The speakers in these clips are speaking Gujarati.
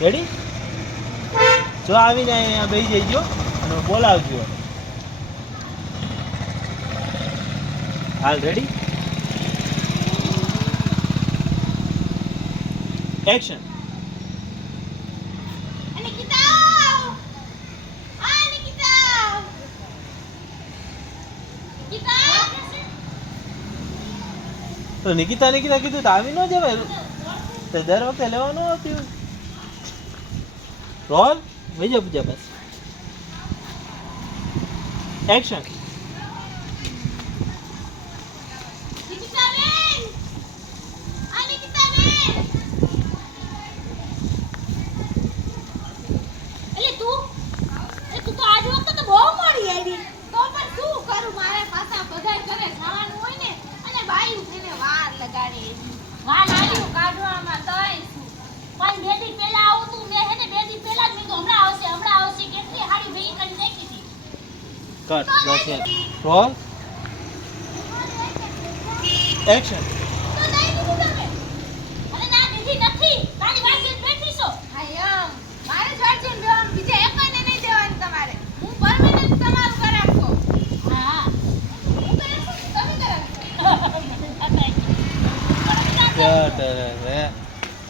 રેડી? જો આવીને અહીંયા બેસી જઈજો અને બોલાવજો. હાલ રેડી? એક્શન. તો નિકિતા કીધું તો આવી ન જવાય. તો દર વખતે લેવાનું આવતું. રોલ વૈજો પૂજા બસ. એક્શન. કટ બસ યાર. Roll action.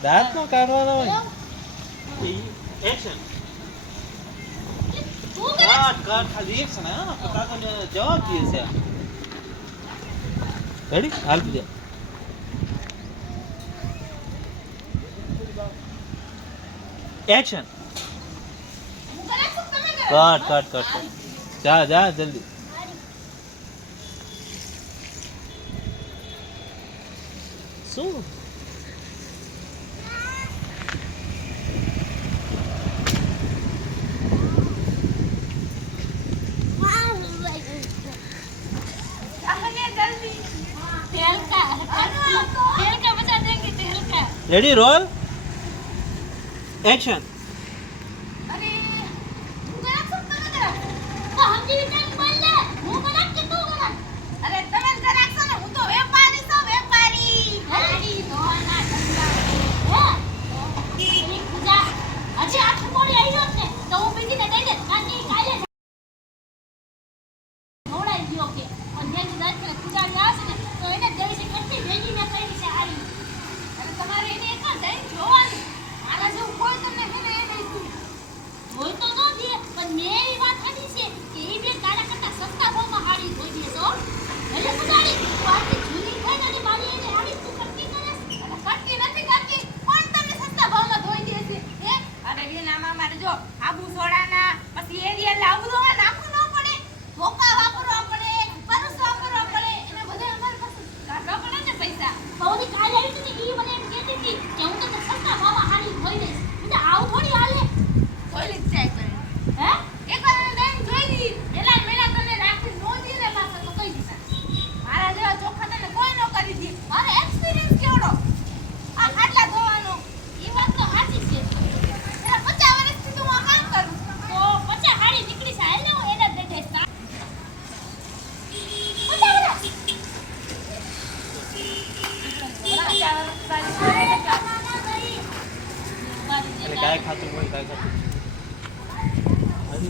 દાંત નો કાઢવાનો હોય. એક્શન. કટ ખાલી એક્શન. હા પતા તો જવાબ દે છે. રેડી? હાલ પૂજા. એક્શન. કટ જા જલ્દી. શું રેડી? Roll action. काय खातो बोल काय खातो आधी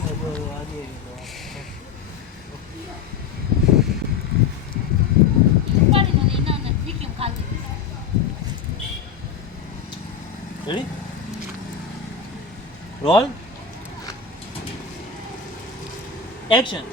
रेडी? Roll action.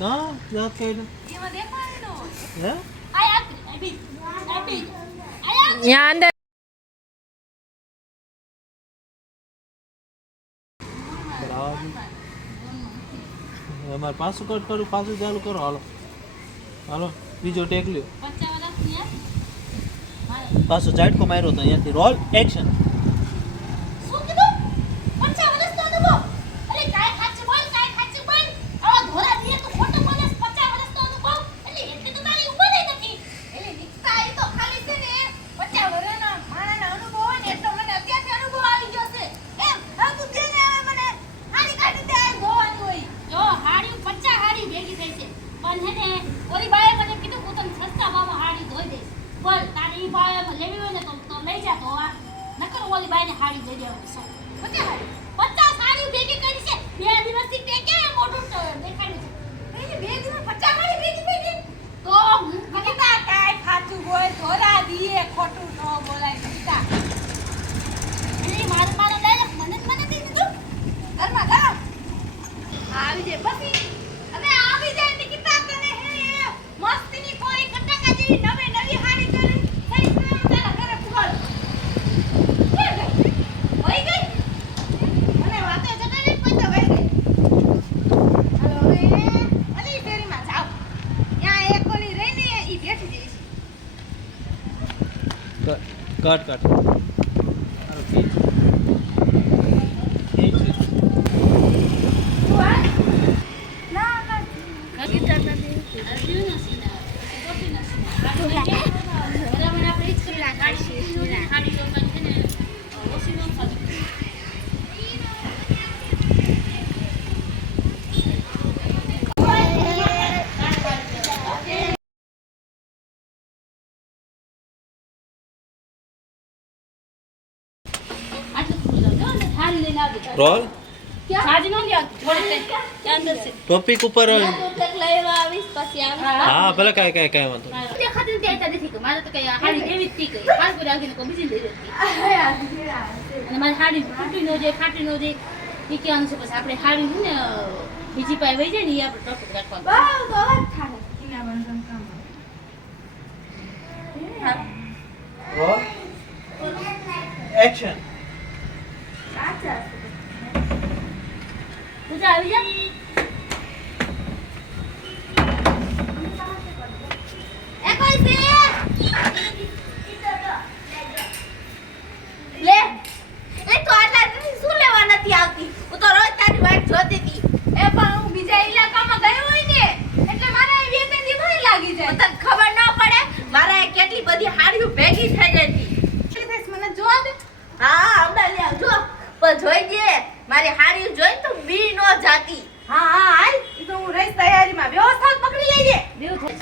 हाँ याद कैडो ये मैं देखा है नो है आया अभी यहाँ अंदर हमारे पास कट करो पास चालू करो हालो हालो बीजो टेक लियो पासो साइड को मारो तो यहाँ थी रोल एक्शन. પણ હે ને ઓલી બાએ મને કીધું હું તને સસ્તા ભાવમાં હાડી ધોઈ દઈશ બોલ તારી બાએ લેવી હોય ને તો લઈ જા તો નકર ઓલી બાઈને હાડી દઈ દેવું છે ઓકે ભાઈ 50 હાડી ભેગી કરી છે 2 દિવસથી ટેકે મોટું દેખાડ્યું છે એ 2 દિવસ 50 હાડી ભેગી થઈ ગઈ તો હું કીધા કાઈ ખાતું હોય ધોરા દીએ ખોટું ન બોલાય કીધા એ મારો ડાયરેક્ટ મને દી દીધું ઘરમાં લાવ આવી જાય પછી અને આવી જાય ને કીધા તને હે મસ્તીની કોઈ કટકા જેવી નવી હાડી કરી થઈ તારા ઘરે ફૂલ હોય ગઈ મને વાતે જટાને કોઈ તો વઈ ગઈ હાલો હવે અલી ફેરીમાં જાવ ત્યાં એક ઓલી રહીને ઈ બેઠી જઈશ કટ અરે ઠીક છે રોલ ટોપિક ઉપર હા ભલે કાંઈ વાંધો મારે તો કઈ હાડી એવી જ કઈ હાલ કોઈ રાખીને કોઈ બીજી લઈ જતી અને મારી હાડી તૂટી ન જાય ફાટી ન જાય એ કહેવાનું છે પછી આપણે હાડી ને બીજી પાસે વહી જાય ને એ આપણે ટોપિક રાખવાનું રોલ એક્શન પૂજા આવી જા એ કોઈ છે લે એ તો આટલા દિવસ શું લેવા નથી આવતી હું તો રોજ તારી વાટ જોતી હતી એ પણ હું બીજા ઇલાકામાં ગયો હોય ને એટલે મારા એ બે દી ભરી લાગી જાય તને ખબર ન પડે મારા કેટલી બધી હાડીઓ ભેગી થઈ ગઈ હતી મને જોવા દે હા હમણાં લે આવજો પણ જોઈ દે મારી હાડી જોઈ તો બી નો જાતી હા હાલ ઈ તો હું રહીશ તૈયારીમાં વ્યવસ્થા પકડી લેજે દેવ થાય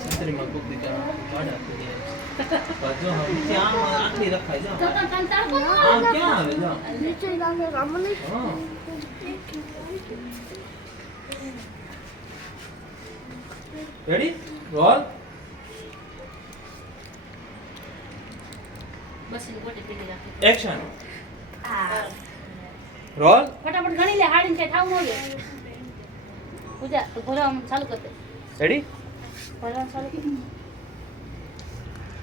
સંતરીમાં કોક દીકા વાડા કરી બાજુ હમ ત્યાં આખી રખાઈ જાવ તો તંતર કો આમ ક્યાં આવે જાવ નીચે લાગે કામ નહીં હા રેડી રોલ બસ એને ગોટે પીડી રાખે એક્શન રોલ ફટાફટ ગણી લે હાડીને કે ઠાવ ન લે પૂજા તો ભરવાનું ચાલુ કર દે રેડી ભરવાનું ચાલુ કર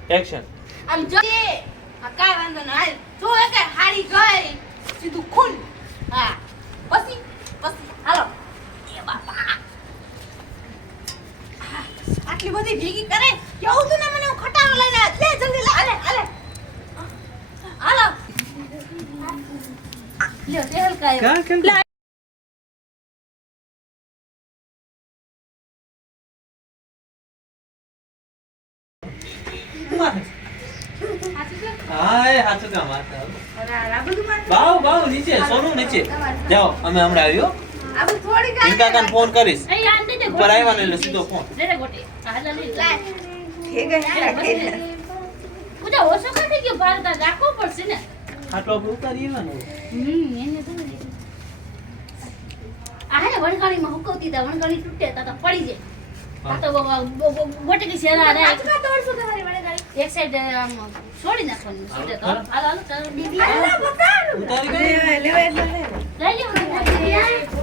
એક્શન આમ જો આ કાઈ વાંધો ન હાલ જો કે હાડી ગઈ સીધું ખુલ હા પછી હાલો એ બાપા આટલી બધી ભેગી કરે કેવું તું ને મને હું ખટારો લઈને લે જલ્દી લે હાલે હાલો લે તેલ કાય કા કેમ હાય હાચું કામ બાવ નીચે સોનું નીચે જાઓ અમે હમણાં આવ્યો આબુ થોડી ઇનકા કાન ફોન કરીશ એ આન દે દે ઉપર આવ્યા ને એટલે સીધો ફોન લે ગોટે હાલા લે ઠીક છે પૂજા ઓછો ખાતી ગયો ભારત રાખવો પડશે ને ખાટલો આપણે ઉતારી એવાનું એને તો આને વણગાણીમાં હુકવતી તા વણગાણી તૂટે તા તો પડી જાય આ તો ગોટે કે શેરા રે આજકા તોડશું તમારી વણગાણી એક સાઈડ આમ છોડી નાખવાની છોડે તો હાલો દીદી હાલો બતા ઉતારી ગઈ લઈ લે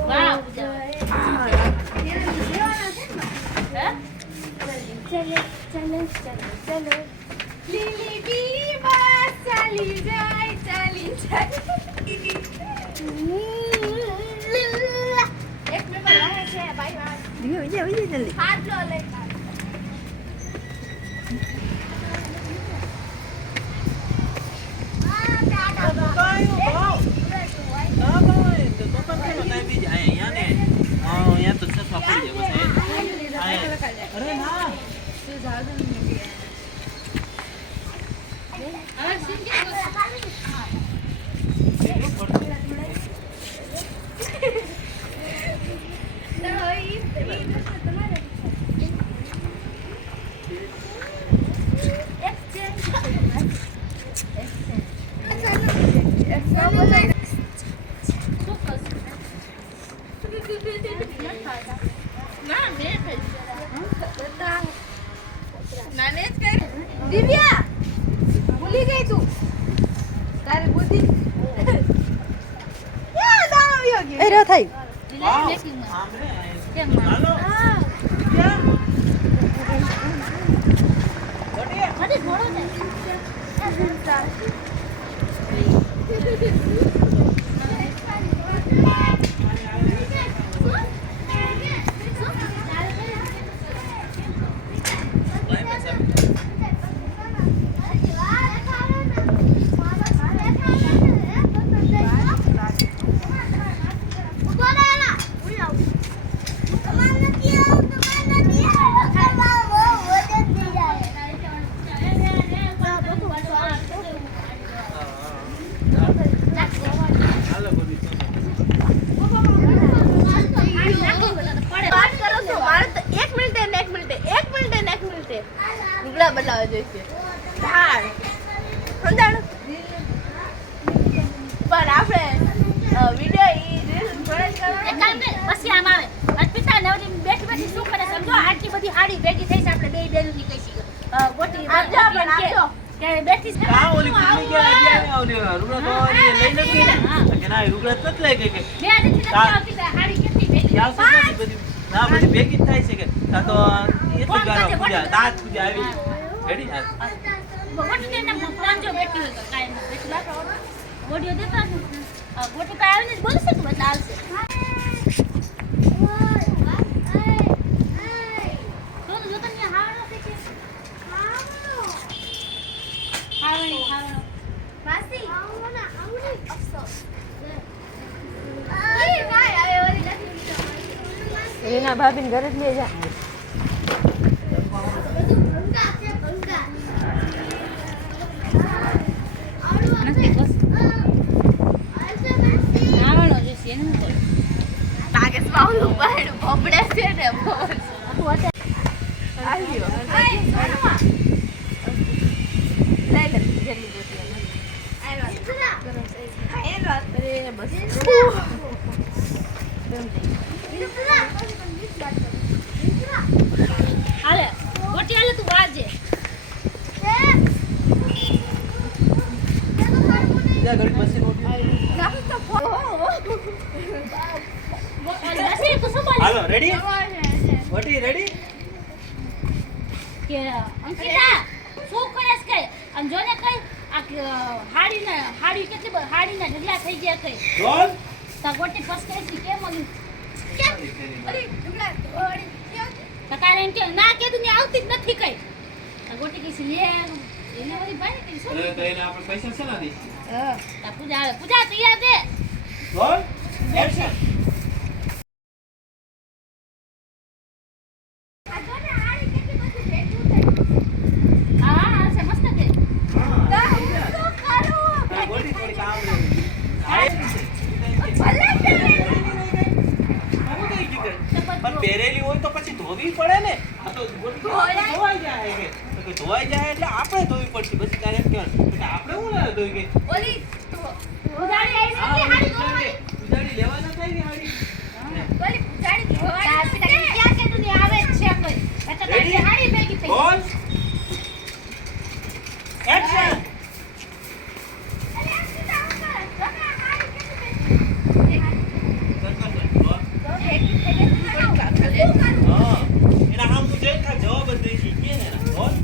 વાહ પૂજા ચલો લીલી બી બસ ચાલી જાય એક મિનિટ લાગે છે બાય બાય વિજય જલ્દી ખાટલો લઈ અરે ના હવે સીન કે ના બે થઈ નાને જ કર દિવ્યા ભૂલી ગઈ તું તારી બુદ્ધિ યાદ આવ્યો ગયો એ રહ્યો થઈ વાવ. મેકિંગ સાંભળે આ. કેમ હાલો. બધી ઘોડો છે હાલો બધી તો. વાત કરો છો મારે તો 1 મિનિટે ને 1 મિનિટે 1 મિનિટે ને 1 મિનિટે લુગડા બદલાવા જોઈશે ધાર સમજાણ પણ આપણે વિડિયો ઈ રીલ જોડે એક કામ કર પછી આમ આવે અર્પિતા નવરી બેઠી બેઠી શું કરે સમજો આટલી બધી હાડી ભેગી થઈ છે આપણે બે બેનું ની કઈ ગોટી આપજો પણ આપજો કે બેઠી છે કા ઓલી કુટની કે આઈડિયા ઓલી રૂગડા તો એ લઈ નથી ને કે ના એ રૂગડા તો જ લઈ ગઈ કે બે નથી આવતી કે હાડી કેટલી ભેગી ક્યાં સુધી નથી બધી ના બધી ભેગી જ થાય છે કે આ તો એટલી ગારો પૂજા દાંત પૂજા આવી રેડી હા ગોટી ને પાંચો બેઠી હોય કાયમ બેઠી લાખો ગોટીઓ દેતા ને ગોટી પાસે આવીને જ બોલશે તું એટલે આવશે તો જો તને હાવણો છે કે હાવણો માસી આવના આવની અફસોસ અરે ભાઈ હવે ઓલી નથી રીના ભાભીને ઘરે જ લઈ જા ભંગા છે ભંગા નથી બસ હાવણો જોશે એને હું બોલ લાગે સ્વાઉનું બાયડું ભોપડે છે ને બોલ આવ્યો લઈ લે જલ્દી બોતી હાલે ગોટી હાલે તું વાજે બીજા ઘડી મશીન ઓટી નસી તું શું બોલે હાલો રેડી ઓટી રેડી કે અંકિતા શું કરેસ કઈ આમ જોને કઈ આ હાડી કેટલી હાડીના ઢગલા થઈ ગયા કઈ રોલ તા ગોટી ફસકાઈ કેમ ઓલી અરે ઢુકડા ઓડી તારે એમ કે ના કીધું ને આવતી જ નથી કઈ તા ગોટી કઈ લે એને ઓલી ભાઈ કઈ શું તો એને આપણે પૈસા છે ના દી તા પૂજા આવે પૂજા તૈયાર દે રોલ એક્શન હા હા છે મસ્ત છે ગોટી થોડી કામ પણ પહેરેલી હોય તો પછી ધોવી પડે ને આ તો ગોટી ધોવાઈ જાય કે તો ધોવાઈ જાય એટલે આપણે ધોવી પડશે પછી તારે એમ કહેવાનું કે આપણે હું ના ધોઈ ગઈ ઓલી ઉજાડી આવી હા, છે હાડી ધોવાની ઉજાડી લેવા ન થાય ને હાડી ઓલી પૂજાડી તા પિતા ક્યાં કીધું ને આવે જ છે કોઈ એટલે તારી હાડી ભેગી થઈ બોલ એક્શન હા એના આમ તું જોઈ ખા જવાબ જ દઈ શીખીએ ને એના બોલ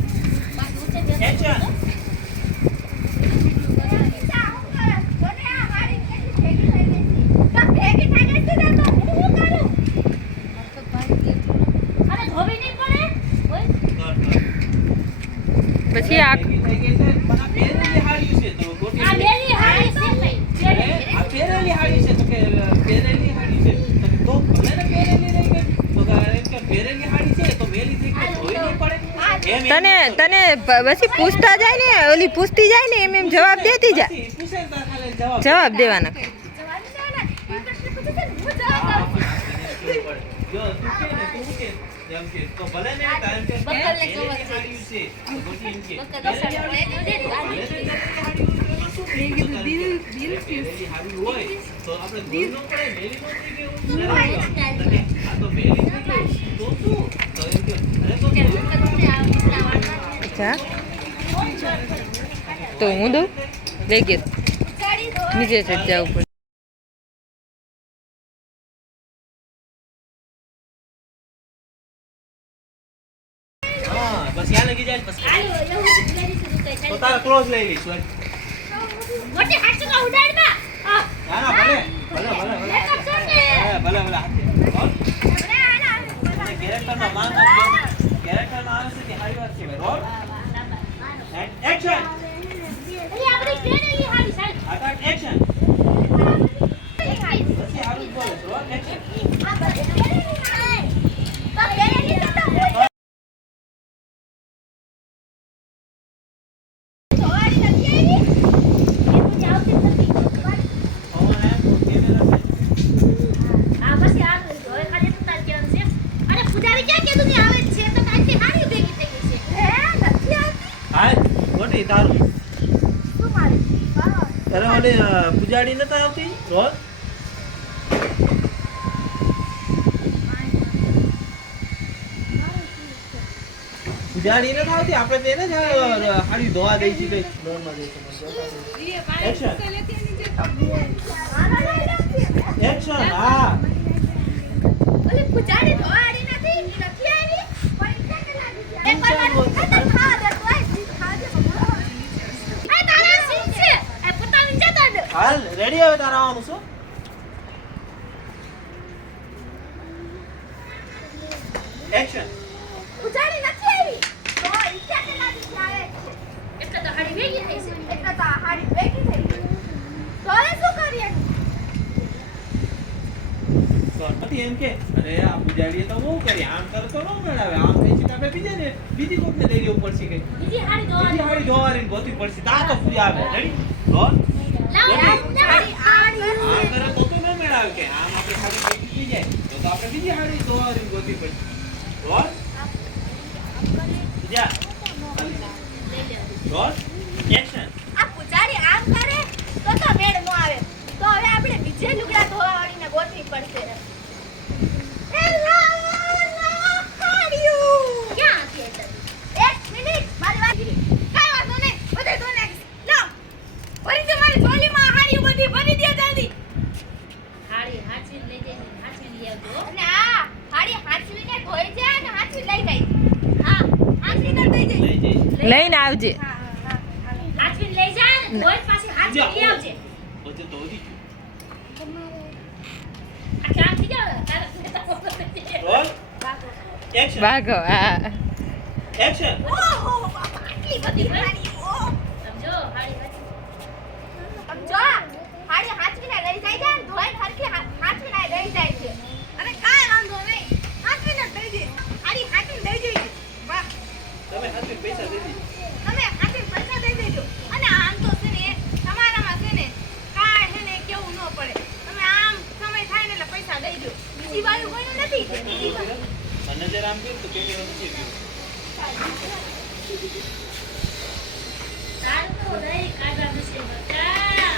બાકી ઊંચે બેસો. એક્શન અરે ધોવી નહીં પડે ઓય પછી આ ભેગી થઈ ગઈ છે પણ આ પહેરેલી હાડી છે તો ગોટી આ બેની હાડી છે ભાઈ અરે, આ પહેરેલી હાડી છે તો કે પહેરેલી હાડી છે તો ભલે ને પહેરેલી રહી ગઈ તો કે પહેરેલી હાડી છે તો મેલી થઈ ગઈ ધોઈ નહીં પડે એમ એમ તને પછી પૂછતા જાય ને ઓલી પૂછતી જાય ને એમ જવાબ દેતી જા પછી પૂછે ને તારે ખાલી જવાબ જવાબ દેવાના હા, જો તું કે ને તું કે એમ કે તો ભલે ને તારે કે બકરને કવર પહેરેલી હાડી છે તો ગોટી એમ કે બકર દોસર ભલે ને પહેરેલી હાડી હોય તો પહેરેલી હાડી હોય તો આપણે ધોઈ ન પડે મેલી ન થઈ ગઈ તો પહેરી જ નથી. તો શું? તો એમ કે, અરે તો ધોવી અચ્છા તો હું દઉં લઈ ગયો નીચે ચડ જવું પડે હા, બસ યા લગી જાય પછી હાલો એવું લેડીઝ નું કઈ તો તારા ક્લોઝ લઈ લઈશ હોય. મોટી હાથ ચકા ઉડાડમાં ના ના ભલે ભલે ભલે ભલે મેકઅપ છો ને હા, ભલે ભલે હાથે. રોલ. કેરેક્ટરમાં માંગ કેરેક્ટરમાં આવે છે કે હારી વાત છે ભાઈ. Role and action. અલી આપણી કે ને ઈ હારી સાઈડ આટાટ એક્શન. પછી હારું જ બોલે છે. Roll action. હા મોટી તારું અરે ઓલી પૂજાડી નતા આવતી. રોલ પૂજાડી નતા આવતી આપણે તેને જ હાડી ધોવા દઈ છે કઈ લોનમાં દઈ છે. Action action. હા હાલ રેડી હવે તારા આવવાનું શું? એક્શન. નથી એમ કે અરે આ પૂજાડીએ તો બહુ કરી આમ કરે તો ન મેળાવે આમ થઈ છે આપણે બીજી કોકને લઈ લેવું પડશે કે બીજી હાડી ધોવાની ગોતવી પડશે તા તો પૂજા આવે. Ready roll. આમ કરે તો ન મેળાવે કે આમ આપણે હાડી ભેગી થઈ જાય તો આપણે બીજી હાડી ધોવાની ગોતવી પડશે. રોલ બીજા રોલ એક્શન. લઈ જઈ લઈને આવજે હાથવીને લઈ જા ને ધોઈ પાછી હાથવીને લઈ આવજે પોતે ધોઈ આ કામ થઈ જાવ રોલ એક્શન. ભાગો હા એક્શન. આટલી બધી હાડી સમજો હાડી તમે હાથે પૈસા દઈ દીધા. નજર આમ કર્યું તો કેમેરો નીચે ગયો. તાર તો રહી કાઢવા વિશે બતા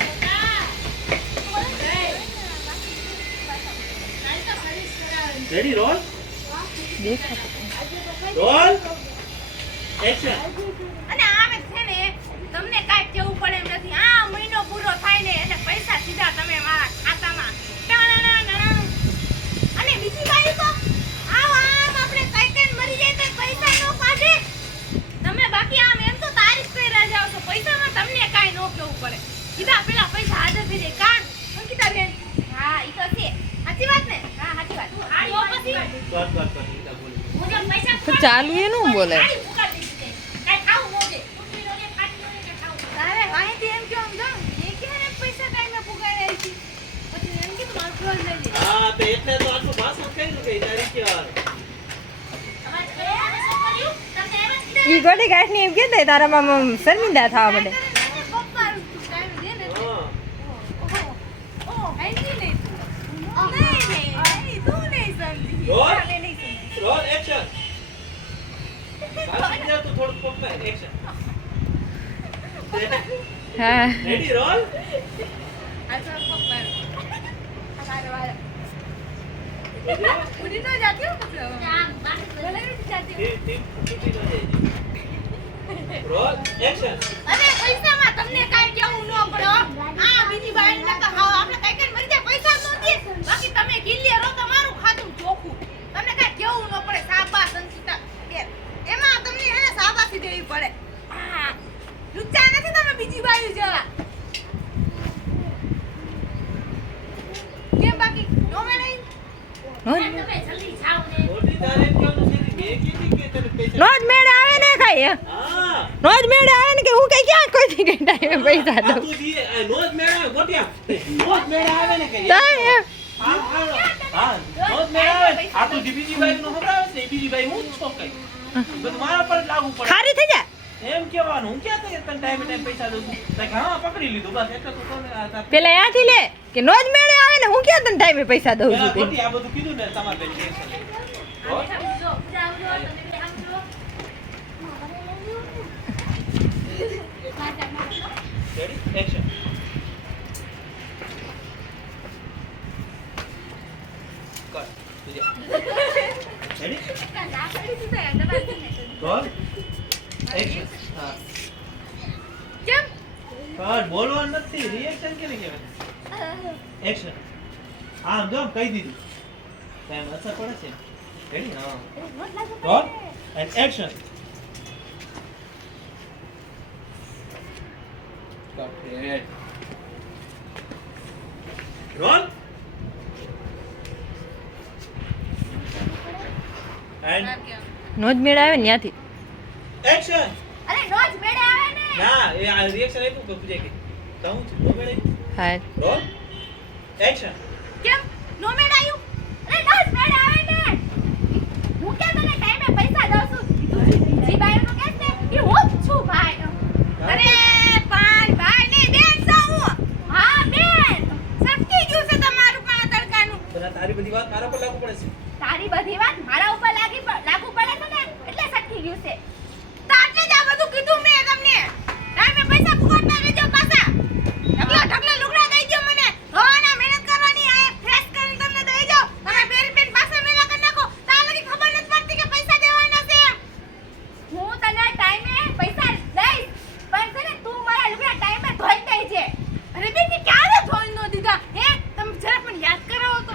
મોટા મોટા તાર તો સર્વિસ કરાવે રેડી રોલ દેખાતું રોલ એક્શન. તમને કાંઈ કેવું પડે એમ નથી. આ મહિનો પૂરો થાય ને એટલે પૈસા સીધા તમે મારા ખાતામાં અને બીજી બાજુ તો આમ આપણે કાંઈ મરી જાય તો પૈસા નો કાઢે તમે બાકી આમ એમ તો તારીફ કરી જાવ છો પૈસામાં તમને કાંઈ નો કેવું પડે સીધા પેલા પૈસા હાજર થઈ જાય કાન અંકિતા બેન. હા ઈ તો છે સાચી વાત ને. હા સાચી વાત. આ યો પછી કર ગીતા બોલી. હું જે પૈસા તો ચાલુ એનું બોલે હાડી ફૂકાડી દીધી કાઈ ખાવું મોજે કુટલી નો લે ફાટી નો લે કે ખાવું તારે વાંહેથી એમ કેમ જો એ ક્યારે પૈસા ટાઈમે પુગાઈ રહી છે પછી એમ કીધું મારું ક્લોઝ લઈ લે. હા તો એટલે તો આટલું ભાષણ કર્યું કે તારી કે તમારે ઘરે શું કર્યું તમને એમ જ ઈ ગોડી ગાંઠની એમ કહેતા તારામાં શર્મિંદા થવા માંડે પપ્પા ટાઈમ દે ને હા ઓ આઈ નહીં નહીં તું નહીં સમજી રોલ ચાલે નહીં સમજી રોલ એક્શન. ભાષણ દે તો થોડું પપ્પા એક્શન. હા રેડી રોલ આ તો પપ્પા અમારે વાળા ઉડી તો જાતી હો પછી હવે. આમ બાકી તો ભલે ઉડી જાતી હો. ટીમ છૂટી ન જાય. Roll action. અરે પૈસામાં તમને કાંઈ કેવું ન પડે હો. આ બીજી બાઈ ને તો હાવ આપણે કઈ કઈ મરી જાય પૈસા જ ન દે. બાકી તમે કિલ્લી રહો તમારું ખાતું ચોખ્ખું. તમને કાંઈ કેવું ન પડે. શાબાશ સંચિતા બેન. એમાં તમને હે ને શાબાશી દેવી પડે. આ લુચ્ચા નથી તમે બીજી બાઈ જેવા. કેમ બાકી નો મેળાઈ? તમે જલ્દી જાઓ ને ખોટી તારે એમ કહેવાનું છે ને, મેં કીધી કે તને પૈસા રોજ મેળે આવે ને કઈ હા રોજ મેળે આવે ને કે હું કઈ ક્યાં કોઈ દી કઈ ટાઈમે પૈસા આ દઉં તું દી રોજ મેળા ગોટિયા રોજ મેળા આવે ને કે તાય એમ. હા રોજ મેળા આવે આ તું જે બીજી બાઈ નો હમરાવે છે એ બીજી બાઈ હું જ છો કઈ બધું મારા પર જ લાગુ પડે ખારી થઈ જાય એમ કહેવાનું હું ક્યાં તને ટાઈમે પૈસા દઉં છું હા પકડી લીધું બસ એટલે તું કોને આ તાર પેલા ત્યાંથી લે કે રોજ મેળે આવે ને હું ક્યાં તને ટાઈમે પૈસા દઉં પેલા છું તે. ખોટી આ બધું કીધું ને તમારે બેન રોજ સમજો પૂજા આવજો તમે બે સમજો રેડી એક્શન કર તુજે રેડી રોલ એક્શન હા કેમ? કર બોલવાનું નથી રિએક્શન કેને કહેવાય એક્શન આમ જો આમ કહી દીધું ટાઈમ અસર પડે છે રેડી હા roll and action roll and રોજ મેળે આવે ને ત્યાંથી એક્શન અરે રોજ મેળે આવે ને. ના એ આ રિએક્શન આપ્યું કે પૂછે કે કહું છું નો મેળે હા રોલ એક્શન કેમ નો મેળાયું? અરે રોજ મેળે આવે ને. હું કે તને ટાઈમે પૈસા દઉં છું. બીજી બાઈનું કે છે કે હું જ છું ભાઈ. અરે પણ ભાઈ ને બેન છું હું. હા બેન. સટકી ગયું છે તમારું પણ આ તડકાનું. તને તારી બધી વાત મારા પર લાગુ પડે છે તારી બધી વાત મારા ઉપર લાગુ પડે છે ને એટલે સટકી ગયું છે. તો આટલે જ આ બધું કીધું મેં તમને. ટાઈમે પૈસા પુગાડતા રહેજો પાછા. ઢગલા લુગડા દઈ દો મને. ધોવાના મહેનત કરવાની આ ફ્રેશ કરીને તમને દઈ જાવ. તમે પેરી પેન પાછા મેલા કરી નાખો. તાર લગી ખબર નથી પડતી કે પૈસા દેવાના છે. હું તને ટાઈમે પૈસા દઈશ. પણ છે ને તું મારા લુગડા ટાઈમે ધોઈ દેજે. અરે બેન કે ક્યારે ધોઈ ન દીધા? હે તમે જરાક મને યાદ કરાવો તો.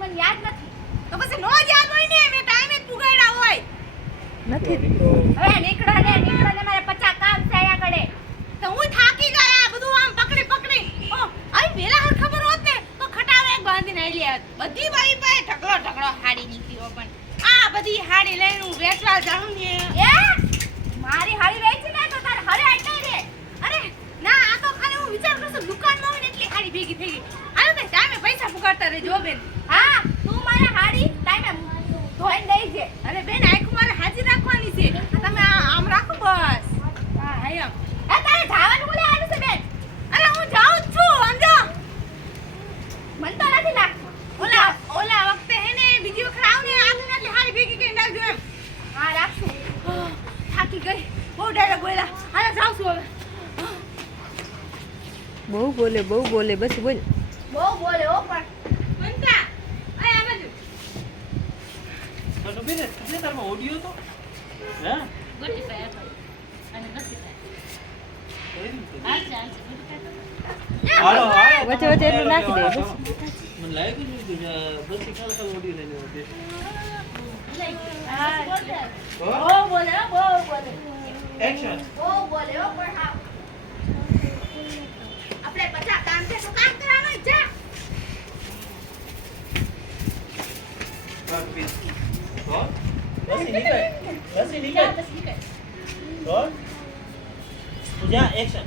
મને યાદ નથી. તો પછી નો જ યાદ હોય ને મેં ટાઈમે જ પુગાડ્યા હોય. નથી હવે નીકળો ને મારે 50 કામ છે આયા કડે. તો હું થાકી ગયા બધું આમ પકડી. ઓ આવી વેલા હર ખબર હોત ને તો ખટાવે એક બાંધીને આઈ લે. બધી બાઈ પાસે ઢગલો હાડી નીકળ્યો પણ આ બધી હાડી લઈને હું વેચવા જાઉં ને એ મારી હાડી વેચી ને તો તાર હરે આટલે રે. અરે ના આ તો ખાલી હું વિચાર કરું છું દુકાનમાં હોય ને એટલી હાડી ભેગી થઈ ગઈ. હાલો તો ટાઈમે પૈસા પુગાડતા રહેજો બેન. હા તું મારા હાડી ટાઈમે ધોઈને દઈ છે. અરે બેન આખું મારે હાજી રાખવાની છે. તમે આમ રાખો બસ. હા એમ. એ તારે જવાનું બોલે આનું છે બેન. અરે હું જાઉં જ છું સમજો. મન તો નથી લાગતું. ઓલા વખતે હે ને બીજી વખત આવ ને આટલી આટલી હારી ભેગી કરીને રાખજો એમ. હા રાખશું. થાકી ગઈ. બહુ ડાયરેક્ટ બોલ્યા. હાલો જાઉં છું હવે. બહુ બોલે બસ બોલ બહુ બોલે હો પણ. મનતા આ બાજુ. તો બેન તુજે તારમાં ઓડિયો તો હા ગોટી પાય અને નથી પાય હાલશે ગોટી પાય હાલો વચ્ચે એટલું નાખી દે બસ મને લાગ્યું જ નહીં બસ ખાલી ઓડિયો લઈને બહુ બોલે એક્શન બહુ બોલે હો પણ હા. આપણે 50 કામ છે તો કામ કરવાનું જ છે. રોલ બસ નીકળ રોલ પૂજા એક્શન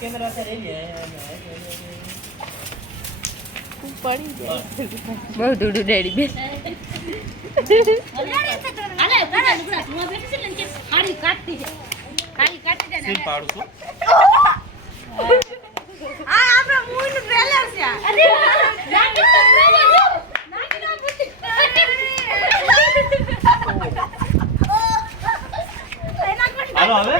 કેમેરા से ले लिया પડી જાય બહુ દૂડું ડેડી બેન હાલે પૂજા લુગડા ધોવા બેઠી છે ને કે હાડી કાઢતી છે હાડી કાઢી દે ને સીન પાડું છું આ આપણા મૂવીનું ટ્રેલર છે. અરે નાખી તો ટ્રેલર નાખી ના બુદ્ધિ. હાલો હવે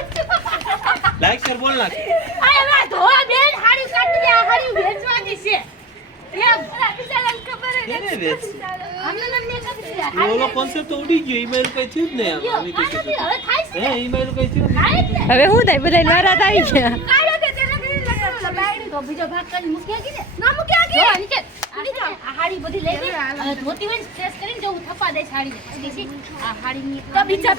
લાઈક શેર બોલ નાખ આ હવે ધોવા બેન હાડી કાઢી દે આ હાડી વેચવાની છે એમ બિચારાને ખબર જ કેને નથી વેચ અમને નથી ખબર એ ઓલો કોન્સેપ્ટ તો ઉડી ગયો ઈમેલ કઈ થયું જ નહીં આમ આવી કઈ હવે થાય છે હે ઈમેલ કઈ થયું જ થાય નહીં. જ ને હવે શું થાય બધા નારાજ આવી ગયા કાઢો કે તેને કરી લગાવ બાઈ તો બીજો ભાગ કરી મૂક્યા કે ને ના મૂક્યા કે જો નીચે આ હાડી બધી લઈ ગઈ હવે ધોતી હોય સ્ટ્રેસ કરીને જો હું થપા દઈશ હાડી પછી છે આ હાડીની તો બીજા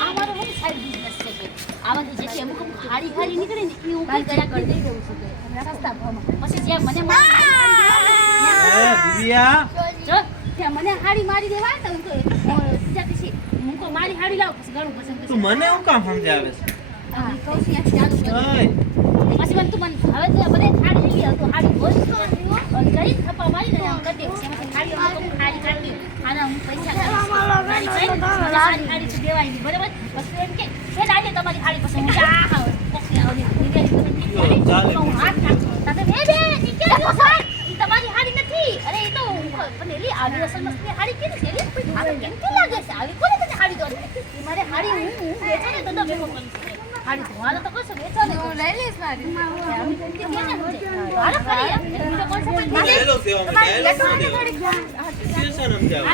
આ મારો હું સાઈડ બિઝનેસ છે કે આમાંથી જે છે અમુક હાડી નીકળે ને એ હું કઈ કરા કરી દઈ દઉં છું કે સસ્તા ભાવમાં પછી જે મને હે દિવ્યા જો ત્યાં મને હાડી મારી દેવા તો હું તો સીધા પછી હું તો મારી હાડી લાવ પછી ઘણું પસંદ તું મને હું કામ સમજાવે છે હા કહું છું ચાલુ કરી ઓય પછી મને તું મને હવે તો બધે ખાડી લઈ ગયો તો ખાડી બોલ કરી થપ્પા મારીને આમ કરી દે પછી એમાંથી ખાડી આમ તો ખાડી કાઢી આના હું પૈસા ખાડી ખાડી દેવાય નહીં બરાબર પછી એમ કે આજે તમારી ખાડી પછી હું આ હા કોકને આવડી ચાલે હું હાથ નાખું તમે બે નીચે જો સર ઈ તમારી હાડી નથી અરે એ તો પણ એલી આવી અસલ મસ્તી હાડી કેની છે એલી આ તો કેમ કે લાગે છે આવી કોને તને હાડી દોરી મારે હાડી હું વેચે ને તો તમે મોકલી છે હાડી ધોવાને તો કશું વેચો ને હું લઈ લઈશ મારી આવી કેને હાલો કરી બીજો કોણ સપોર્ટ ડાયલોગ દેવા મે ડાયલોગ દેવા સિચ્યુએશન સમજાવ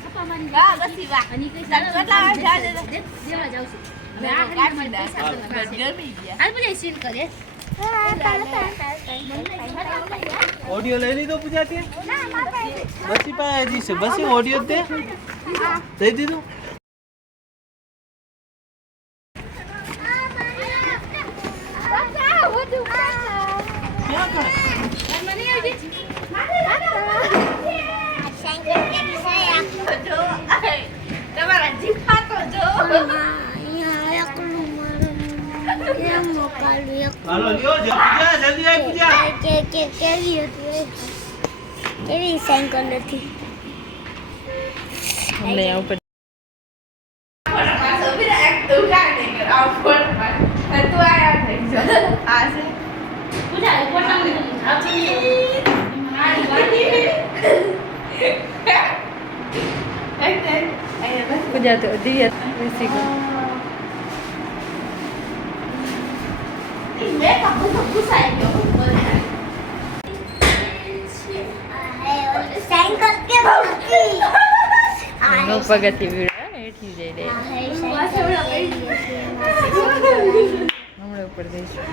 થપ્પા મારી વાહ ગસી વાહ અને કઈ કેટલા વાર જા દે દેવા જાવ છું હવે આ કાઢ હાડી દે પૈસા ગરમી ગયા હાલ બોલે સીલ કરે ઓડિયો લઈ લીધો પૂજાતી બસી પાજી છે બસી ઓડિયો દે દઈ દીધું ક્યાં કરે તમારા જીભા તો જો હાલો લ્યો પૂજા જલ્દી આવ પૂજા કેવી સાયકલ નથી અમને આ ઉપર પૂજા પોતાનું પૂજા તો દિવ્યા બેસી ગઈ સાયકલ કેમ નથી નો પગથી વીડા હેઠી જઈ રે હમણાં ઉપર જઈશું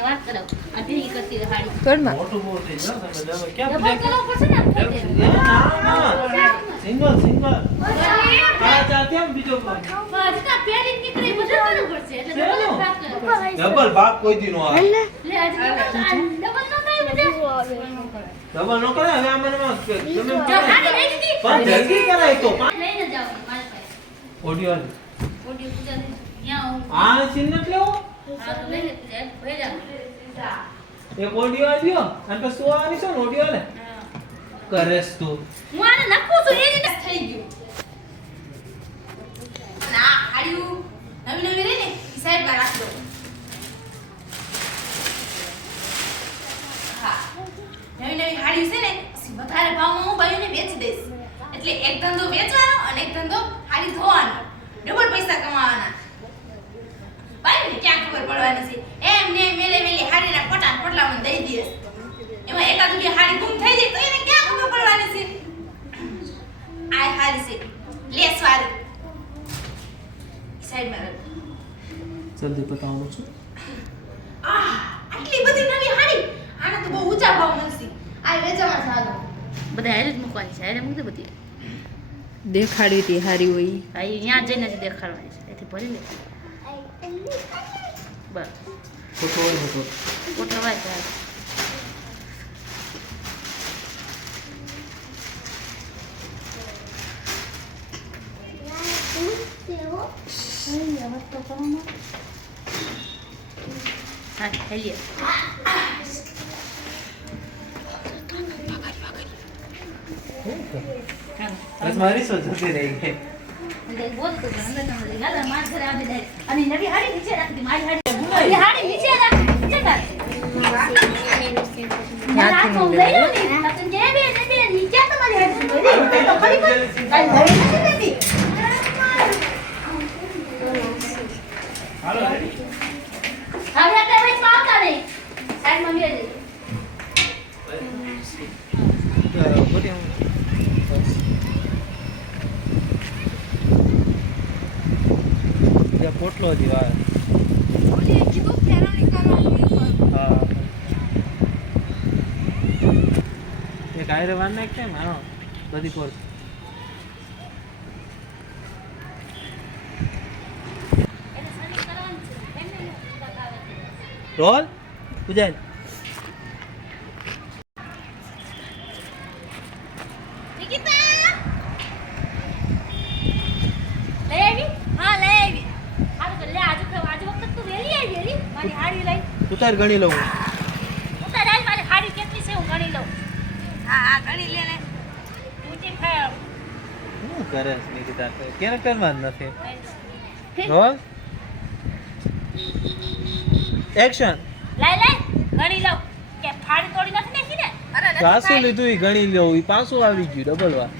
વાત કરો આ ભેગી કરતી રહે હાડી ઘરમાં મોટું બહુ થઈ ગયો તમે તમે ક્યાં ડબલ પૂજા કરવો પડશે ને આમ થઈ જાય. ના સિંગલ સિંગલ આ ચાતે આમ બીજો કોઈ બસ કા પેરી નીકળી બધું કરવું પડશે એટલે ડબલ ભાગ કરો ડબલ ભાગ કોઈ દી નો આવે લે આજે ડબલ નો થાય બધે ડબલ નો કરે હવે આ મને માં તમે જો હાડી લઈ લીધી પણ જલ્દી કરાય તો લઈને જાઓ મારી પાસે ઓડિયો ઓડિયો પૂજા ત્યાં આ સીન નથી લેવો હા તો લઈ લે પૂજા ભેજા એક ઓડિયો આલ્યો અને પછી સો આની છે ને ઓડિયો લે કરેસ તું હું આને નાખું છું એ રીતે થઈ ગયું ના હાડ્યું નવી નવી રહી ને સાઈડમાં રાખી દો હા નવી નવી હાડી છે ને પછી વધારે ભાવમાં હું ભાઈઓને વેચી દઈશ એટલે એક ધંધો વેચવાનો અને એક ધંધો હાડી ધોવાનો ડબલ પૈસા કમાવાના ભાઈને ક્યાં ખબર પડવાની છે એમ ને મેલે મેલે હાડીના પોટા પોટલા મને દઈ દઈશ એમાં એકાદ બે હાડી ગુમ થઈ જાય તો એને ક્યાં ખબર પડવાની છે આ હાડી છે લેસ વાળી સાઈડમાં રાખ જલ્દી બતાવું છું આટલી બધી નવી હાડી આને તો બહુ ઊંચા ભાવ મળશે આ વેચવામાં સારું બધા હારે જ મૂકવાની છે હારે મૂકી દે બધી દેખાડી હતી હારી હોય હા એ ત્યાં જઈને જ દેખાડવાની છે એથી ભરી લે બસ ફોટો હોય ફોટો પોટલો વાય છે હા હેલીએ બસ મારી શું જતી રહી ગઈ. એટલે બોલ તો અંદર ન લઈ હાલ માર ઘરે આવી જાય અને નવી હાડી નીચે રાખી મારી હાડી નીચે રાખી નીચે કર મારા હાથમાં લઈ લો ને તને જે બે નીચે તમારી હાડી લઈ તો ખરી કઈ લઈ નથી દેતી હાલો રેડી. હવે આપણે વેચ પાવતા નહીં સાઈડમાં મેળ દે પોટલો જ વાર. ઓલી કીધું ફેરવણી કરવાની હા એક આયરે વાર નાખ કેમ હા બધી કોર એને સની કરવાનું છે એમને બતાવે રોલ પૂજા નિકિતા લઈ આવી હા લઈ આવી હારું તો લે આજે વખત તું વેલી આવી વેલી મારી હાડી લઈ ઉતાર ગણી લઉં. ઉતાર આજ મારી હાડી કેટલી છે હું ગણી લઉં હા હા ઘણી લે લે ઊંચી ફેર શું કરે છે નિકિતા કેને કરવા જ નથી. Roll action. લઈ ગણી લઉં કે ફાડી તોડી નથી નાખી ને અરે નથી પાછું કાંઈ. લીધું ઈ ગણી લઉં ઈ પાછું આવી ગયું ડબલ વાર.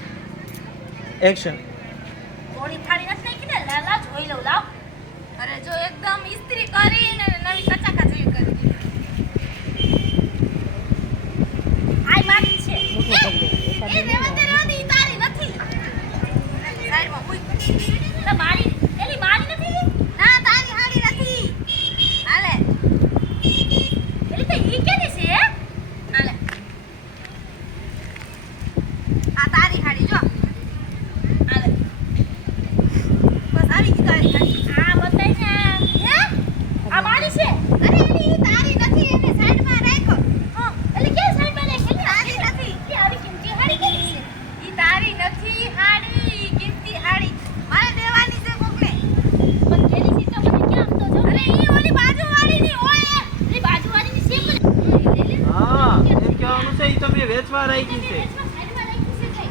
એક્શન. થોડી ફાડી નથી નાખી ને લાલા જોઈ લઉં લાવ અરે જો એકદમ ઇસ્ત્રી કરીને નવી કચાકા જેવી કરી આઈ મારી છે એ રેવા દે ઈ તારી નથી સાઈડમાં મૂક તો મારી એલી મારી નથી ના તારી હાડી નથી હાલે એલી તો ઈ કેની છે હાલે આ તારી હાડી જો હાલે બસ આવી ગઈ તારી હાડી આ બતાઈ ને હે આ મારી છે અરે એલી ઈ તારી નથી એને સાઈડમાં રાખો હા એલી કે સાઈડ માં લે તારી નથી કે આવી કિંમતી હાડી કેની છે ઈ તારી નથી હાડી ઈ કિંમતી હાડી મારે દેવાની છે કોકને પણ એની છે તો મને કેમ તો જો અરે ઈ ઓલી બાજુવાળીની હોય એલી બાજુવાળીની છે પણ લે લે હા એમ કહેવાનું છે ઈ તમે વેચવા રાખી છે. સાઈડમાં રાખી છે કઈ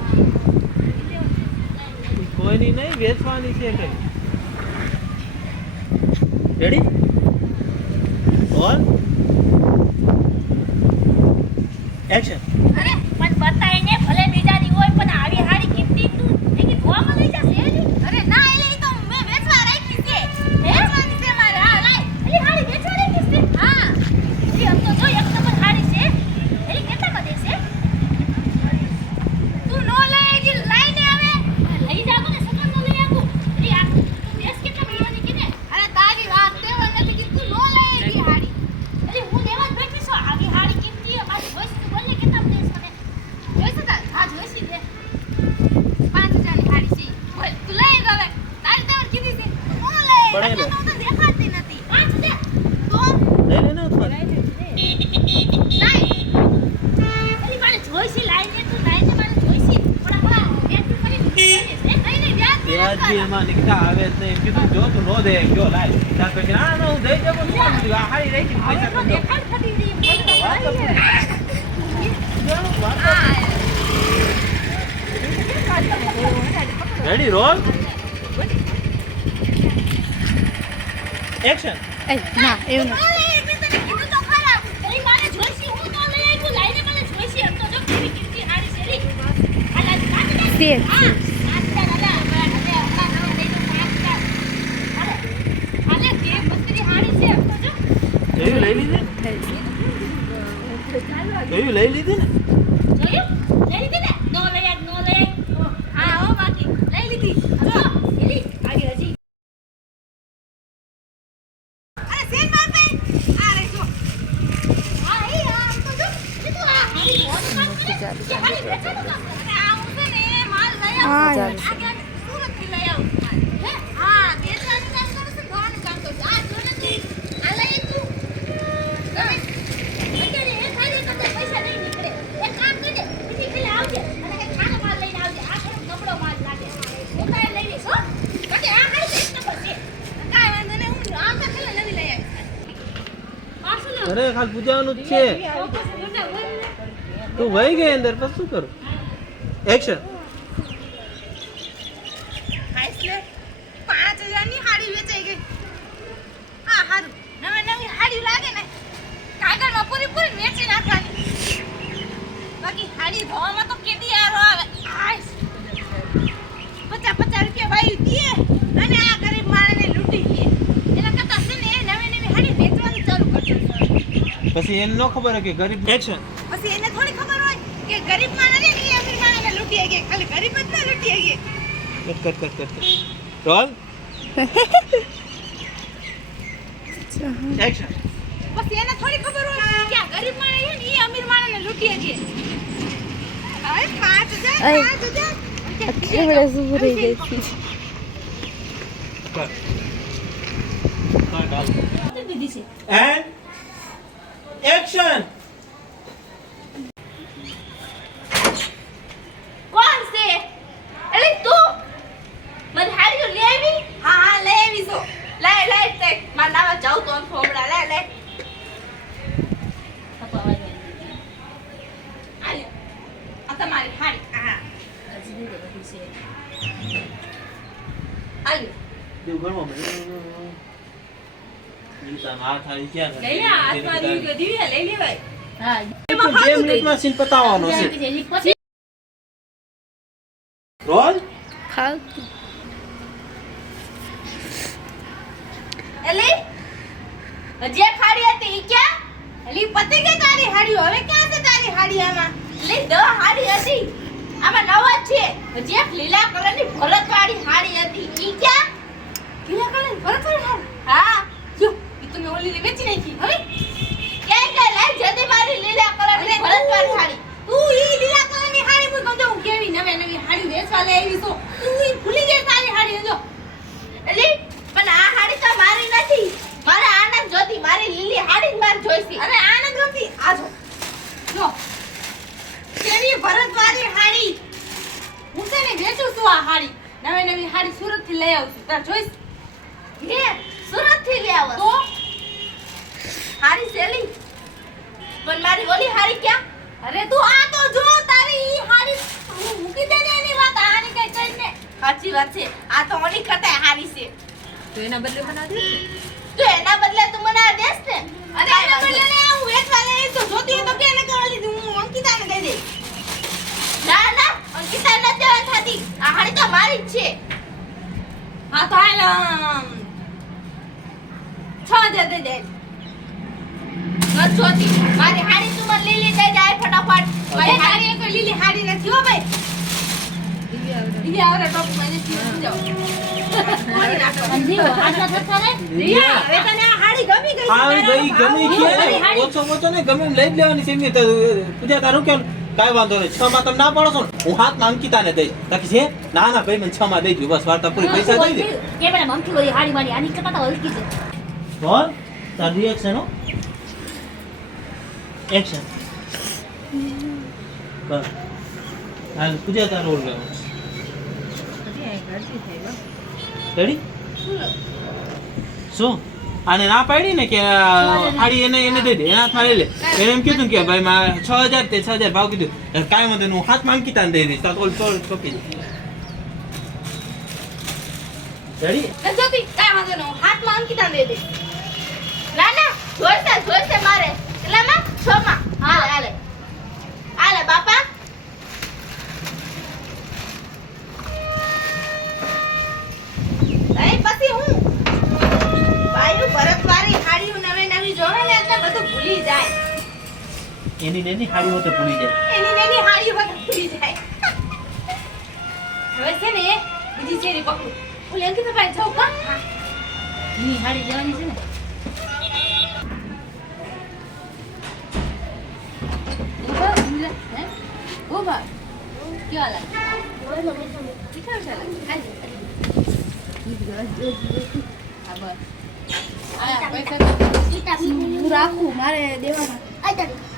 ઈ કોઈની નહીં વેચવાની છે કઈ. Ready roll action. અરે પણ બતાઈને ભલે બીજાની હોય પણ આવી હાડી કિંમતી તું એકી ધોવામાં લઈ જશે એલી અરે ના એટલે ઈ તો મેં વેચવા રાખી છે વેચવાની છે મારે હા લાય એલી હાડી વેચવા રાખી છે હા એલી આમ તો જો એક નંબર હાડી છે એલી કેટલામાં દેશે તું નો લઈ ગઈ લઈને આવે લઈ જાવ ને સકન નો લઈ આવું એલી આ તું દેશ કેટલા મહિનાની કીને અરે તારી વાત તેવા નથી કે તું નો લઈ ગઈ હાડી એલી હું લેવા જ બેઠી છું આવી હાડી કિંમતી મારી જોઈશ તું બોલ ને કેટલામાં દેશ મને જોઈશે તાર હા જોઈશી દે 5000 ની હાડી છે બોલ તું લઈ ગવે તારી તેવા કીધી છે તું નો લઈ પડે એટલે તો તને દેખાડતી નથી 5 દે તો લઈ લે ને અથવા લાય એલી મારે જોઈશી લાઈને તું લાઈને મારે જોઈશી પણ હા એટલું કરી નહીં નહીં વ્યાજ વ્યાજબી એમાં નિકિતા આવે જ નહીં. એમ કીધું જો તું નો દે જો લાય ત્યાં પછી ના ના હું દઈ દઉં પણ શું કીધું? આ હારી રાખી પૈસા તો કરી દઉં. દેખાડ થતી રહી વાત જ નહીં. Ready roll action. ના એવું નો લઈ મેં તને કીધું તો ખરા એલી મારે જોઈશી હું તો લઈ આવ્યું લાઈને મને જોઈશી એમ તો જો કેવી કિંમતી હાડી છે એલી આલા કાઢી દે છે. હા આટલા આલા લઈ દો 5 હાલે કે મસ્તી હાડી છે એમ તો જો એવી લઈ લીધી ને? એવી લઈ લીધી ને જોયું લઈ લીધી ને નો લઈ હા હો બાકી લઈ લીધી જો એલી આવી હજી અરે સેન માર પે આ રે જો હા એ આમ તો જો તું આ હાડી હોત કામ કરે કે હાડી વેચવાનું કામ કરે અરે આ હું છે ને માલ લઈ હા, આવું ચાલે. આ કે સુરત થી લઈ આવું હે હા બેચવાનું કામ કરું છું ધોવાનું કામ કરું છું આ જો ને તું આ લઈ તું અત્યારે એ ખાલી કરતા પૈસા નહીં નીકળે એક કામ કરજે બીજી ખેલે આવજે અને કે ખાનો માલ લઈને આવજે આ થોડો નબળો માલ લાગે હું તારે લઈ લઈશ હો બાકી આ હાડી એક નંબર છે કાઈ વાંધો નહીં હું આમ તો ખેલે નવી લઈ આવી પાછું લો અરે ખાલી પૂજાવાનું જ છે. તું વહી ગઈ અંદર પછી શું કરું? એક્શન. એટલે 5000 ની હાડી વેચાઈ ગઈ. હા હારું, નવી હાડી લાગે ને કાગળમાં પૂરી વેચી નાખવાની. બાકી હાડી ધોવામાં તો કેદી આરો આવે. 50 રૂપિયા ભાઈ દે અને આ ગરીબ માણસને લૂંટી લે. એના કરતા છે ને નવી હાડી વેચવાનું ચાલુ કરજો. પછી એને ન ખબર હોય કે ગરીબ. એક્શન. પછી એને થોડી ખબર હોય કે ગરીબ માણસ ને એ અમીર માણસને લૂંટી ગઈ. ખાલી ગરીબ જ ના લૂંટી ગઈ. કટ. રોલ. એક્શન. પછી એને થોડી ખબર હોય કે આ ગરીબ માણસ છે ને એ અમીર માણસને લૂંટી ગઈ. હવે 5000 કેવડે સુભરી ગઈ છે. કટ હાલ. દીદી છે એન્ડ એક્શન. કોણ છે? એટલે તું મને હાડીઓ લઈ આવી? હા લઈ આવી છો. લાય તે માર નાવા જાવ તો ફોમડા લાય આલે આ તમારી હાડી. હા આલે દેવ ગણવા મને. નીતાનો હાથ આવી ક્યાં ગયો? લઈ લે હાથમાં દીવી દીવી લઈ લેવાય. હા 2 મિનિટમાં સીન પતાવવાનો છે. પછી રોલ. ખાવતું એલી જે હાડી હતી ઈ ક્યાં? એલી પતી ગઈ તારી હાડીઓ. હવે ક્યાં છે તારી હાડી? આમાં લે 10 હાડી હતી. આમાં નવા જ છે. જે લીલા કલરની ભરતવાળી હાડી હતી ઈ ક્યાં? લીલા કલરની ભરતવાળી હાડી? હા જો ઈ તમે ઓલી વેચી નાખી. હવે ક્યાં લાય જદી મારી લીલા કલરની ભરતવાળી હાડી. તું ઈ લીલા કલરની હાડી હું કહું હું કેવી નવી હાડી વેચવા લઈ આવી છું. તું ઈ ભૂલી ગઈ તારી હાડી. જો એલી પણ આ હાડી તો મારી નથી. મારે આનંદ જોતી. મારી લીલી હાડી જ માર જોઈતી. અરે આનંદ જોતી. આ જો કેવી ભરતવાળી હાડી. હું છે ને વેચું છું આ હાડી. નવી હાડી સુરત થી લઈ આવું છું. તાર જોઈશ? હે સુરત થી લઈ આવો તો હાડી સેલી. પણ મારી ઓલી હાડી ક્યાં? અરે તું આ તો જો તારી ઈ હાડી મૂકી દે ને એની વાત. આની કઈ કરીને સાચી વાત છે. આ તો ઓલી કરતા હારી છે. તો એના બદલે બનાવી દે. તો એના બદલે તું મને આ દેસ ને. અરે એના બદલે ને હું વેચવા લઈ તો જોતી હોય તો કે એને કરવા લીધી. હું અંકિતાને દઈ દે. ના અંકિતા ન દેવા થાતી. આ હાડી તો મારી જ છે. હા તો હાલ 6000 દઈ દે. બસ જોતી મારી હાડી તું મને લીલી દઈ જાય ફટાફટ. મારી હાડી કોઈ લીલી હાડી નથી હો ભાઈ. ઈ આવરે ટોપ માં જતી જાવ. અંજી આટલા થતા રે રિયા. હવે તને આ હાડી ગમી ગઈ? આવી ગઈ ગમી કે ઓછો ને ગમે એમ લઈ જ લેવાની છે. એમની તો પૂજા તારું કેમ કાઈ વાંધો નહીં. 6 માં તમે ના પાડો છો ને હું હાથમાં અંકિતાને દઈશ. બાકી છે ના ભાઈ મને 6 માં દઈ દઉં. બસ વાર્તા પૂરી. પૈસા દઈ દે. કે મેડમ અમથી ઓલી હાડી મારી આની કરતા તો હલકી છે. રોલ. તાર રિએક્શન હો. એક્શન. બસ હાલ પૂજા તાર રોલ લેવાનો. રેડી? શું આને ના પાડી ને કે હાડી એને દઈ દે. એના થાળી લે. એને એમ કીધું કે ભાઈ માં 6000 તે 6000 ભાવ કીધું. કાંઈ વાંધો નહીં હું હાથમાં અંકિતાને દઈ દઈશ. તો ઓલ ચોપી દે. રેડી? જોતી કાઈ વાંધો ન. હાથમાં અંકિતા દે દે. ના જોઈશે મારે. કેટલામાં? 6 માં. હાલે બાપા. નહીં પછી હું ભાઈનું ભરતવાળી હાડીઓ નવી જોવે ને એટલે બધું ભૂલી જાય. એની નેની હાડી હોતે ભૂલી જાય. એની હાડીઓ બધું ભૂલી જાય. હવે છે ને બીજી શેરી પકડું. ઓલી અંકિતા ભાઈ જાવ કા? ની હાડી જવાની છે ને ઉભા કેવા લાગે? મીઠા છે લાગે. હું રાખું મારે દેવાના.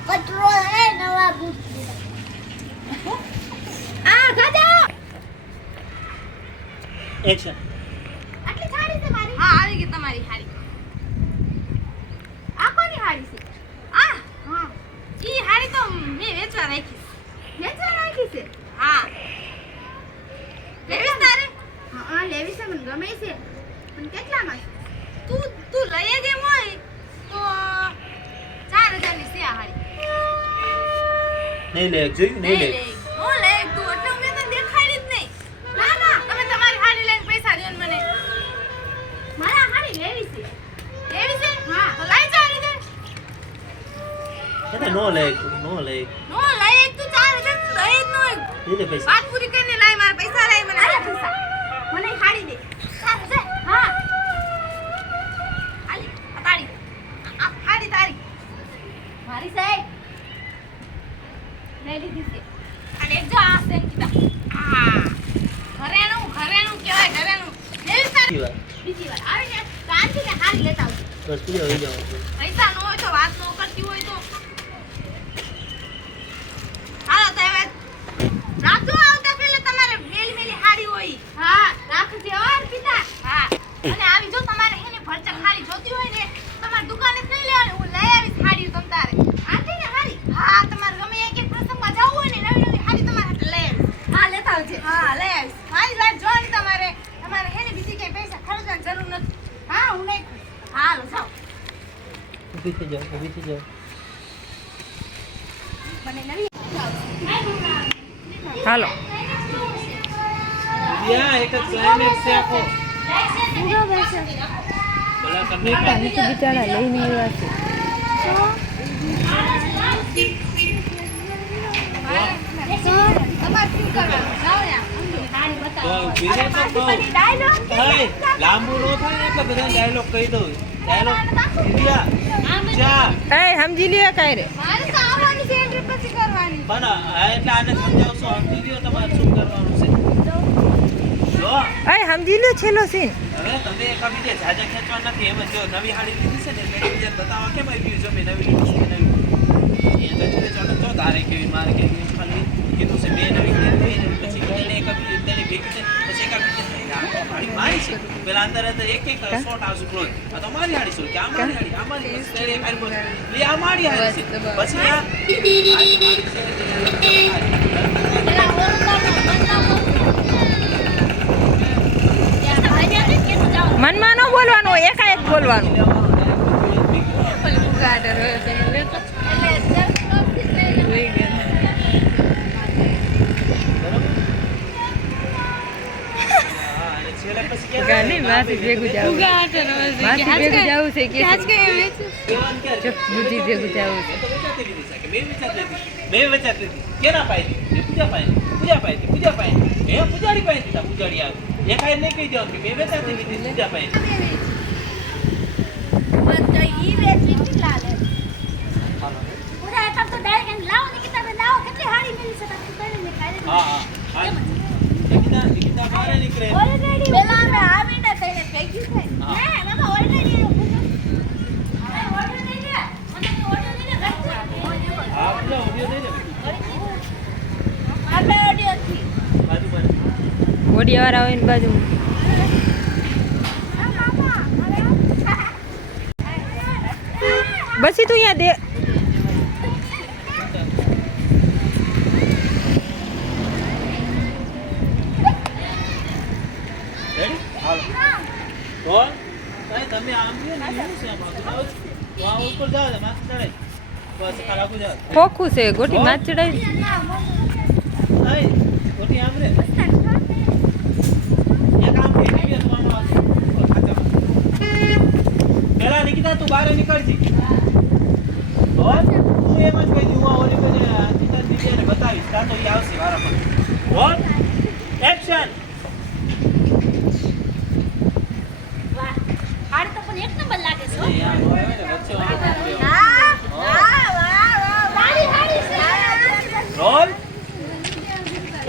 કચરો હે નવા બૂટ. આ ગાજા એક્શન. આટલી સાડી છે મારી. હા આવી ગઈ તમારી હાડી. આ કોની હાડી છે? આ હા ઈ હાડી તો મેં વેચવા રાખી છે. હા નહીં લે જોયું નહીં લે હું લે તું એટલે મેં તને દેખાડી જ નહીં. ના ના તમે તમારી હાડી લઈને પૈસા દો ને મને. મારા હાડી લેવી છે. એવી છે? હા તો લઈ જા રીતે. એને નો લે નો લે નો લઈ તું 4000 તું લઈ જ નો. લીધે પૈસા વાત પૂરી કરીને લાય મારા પૈસા લાય મને. આલે પૈસા. મને ઈ હાડી દે. સારું છે. હા આલી આ તારી આ હાડી તારી મારી સાહેબ લઈ લીધી છે. અને એક જો આ સેમ કીધા આ ઘરેણું કહેવાય ઘરેણું લેવી તારી ઈ વાત બીજી વાર આવીને શાંતિને હાડી લેતા આવજો. બસ પૂજા હોઈ જાવ પૈસા ન હોય તો વાત ન કરતી હોય તો હાલો તો હવે રાખજો. આવતા પહેલા તમારે મેલી હાડી હોય. હા રાખજો પિતા. હા અને આવી જો તમારે એને ભરચક હાડી જોતી હોય ને તમારી દુકાને જ લઈ લેવાની. હું લઈ આવીશ હાડી તમ તારે. આંટી ને હાડી હા તમારે ગમે એક પ્રસંગમાં જવું હોય ને નવી હાડી તમારે લઈ આવીશ. હા લેતા આવજે. હા લઈ આવીશ. મારી વાત જોવાની તમારે એને બીજી કઈ પૈસા ખર્ચવાની જરૂર નથી. હા હું નહીં હાલો જાઓ. ઊભી થઈ જાવ મને નવી હાલો યા એક જ ક્લાઇમેક્સ છે આખો ભલા કરને નથી બિચારા લઈને આવ્યા છે તમારે શું કરવાનું જાઓ યા. તો બીજે તો કહું હાય લાંબુ નો થાય ને એટલે બધા ડાયલોગ કહી દઉં ડાયલોગ ઇન્ડિયા ચા એ સમજી લ્યો કાંઈ રે મારે તો આવવાની છે એન્ટ્રી પછી કરવાની. પણ એટલે આને સમજાવશો સમજી લ્યો તમારે શું કરવાનું છે જો એ સમજી લ્યો છેલ્લો સીન હવે તમે એકબીજે જાજા ખેંચવા નથી એમ જો નવી હાડી લીધી છે ને એટલે એકબીજાને બતાવવા કેમ આવ્યું જો મેં નવી લીધી છે નવી અહીંયા તો ચાલો જો તારે કેવી મારે કેવી ખાલી કીધું છે મેં નવી લીધી પછી તેને એકબીજે તેને ભેગી છે પછી એકબીજે હાડી મારી છે પેલા અંદર એક શોટ આવશે ક્લોઝ આ તો મારી હાડી શું કે આ મારી હાડી આ મારી બસ ત્યારે એક હાડી બોલ લે આ મારી હાડી છે પછી આ પેલા ઓળખાણો બદલાવો. એસા ભાઈ ને કે તો જાઓ. મનમાં ન બોલવાનું હોય એકાએક બોલવાનું ગાની માસી ભેગું જાવું માસી ભેગું જાવું છે કે બુદ્ધિ ભેગું જાવું છે મેં વિચાર લીધી કેના પાઈ પૂજા પાઈ હે પૂજાડી પાઈ દીધા પૂજાડી આવે એ કાઈ નહીં કહી દેવાનું કે મેં વિચાર લીધી પૂજા પાઈ બધા ઈ વેચી કેટલા લે. પૂરા એક તો ડાયરેક્ટ એને લાવો ને કિતા લાવો કેટલી હાડી મિલી છે તમે કરીને કાઢી. હા એકદા બહાર નીકળે ઓલરેડી પેલા અમે આવીને થઈને ભેગી થઈ. હા. હે બાબા ઓલરેડી હવે ઓર્ડર લઈ લે. મને તો ઓર્ડર લઈ લે ઘરથી. હા પૂજા ઉભી નહીં ને આપણે ઓડિયન્સથી બાજુ બાજુ ઓડિયાવાળા હોય ને બાજુ બસી તું અહીંયા દે રેડી હાલો બોલ ભાઈ તમે આમ જો ને શું છે આમાં તો આ ઉપર જાવ ને માથે ચડાઈ બસ ખાલાકુ જાવ ખોખું છે ગોટી માથ ચડાવી આય ગોટી આમ રે એક આમ કે બીજે તમારો ખાતા પેલા નિકિતા તું બહાર નીકળજી બોલ હું એમ જ કહી દઉં ઓલી કોઈ ચિતા બીજાને બતાવીશ તા તો ઈ આવશે વારા પર બોલ એક્શન વાહ હાડી તો પણ એક નંબર લાગે છે હો. યાર હોય ને વચ્ચે વાળો હાડી હાડી છે. રોલ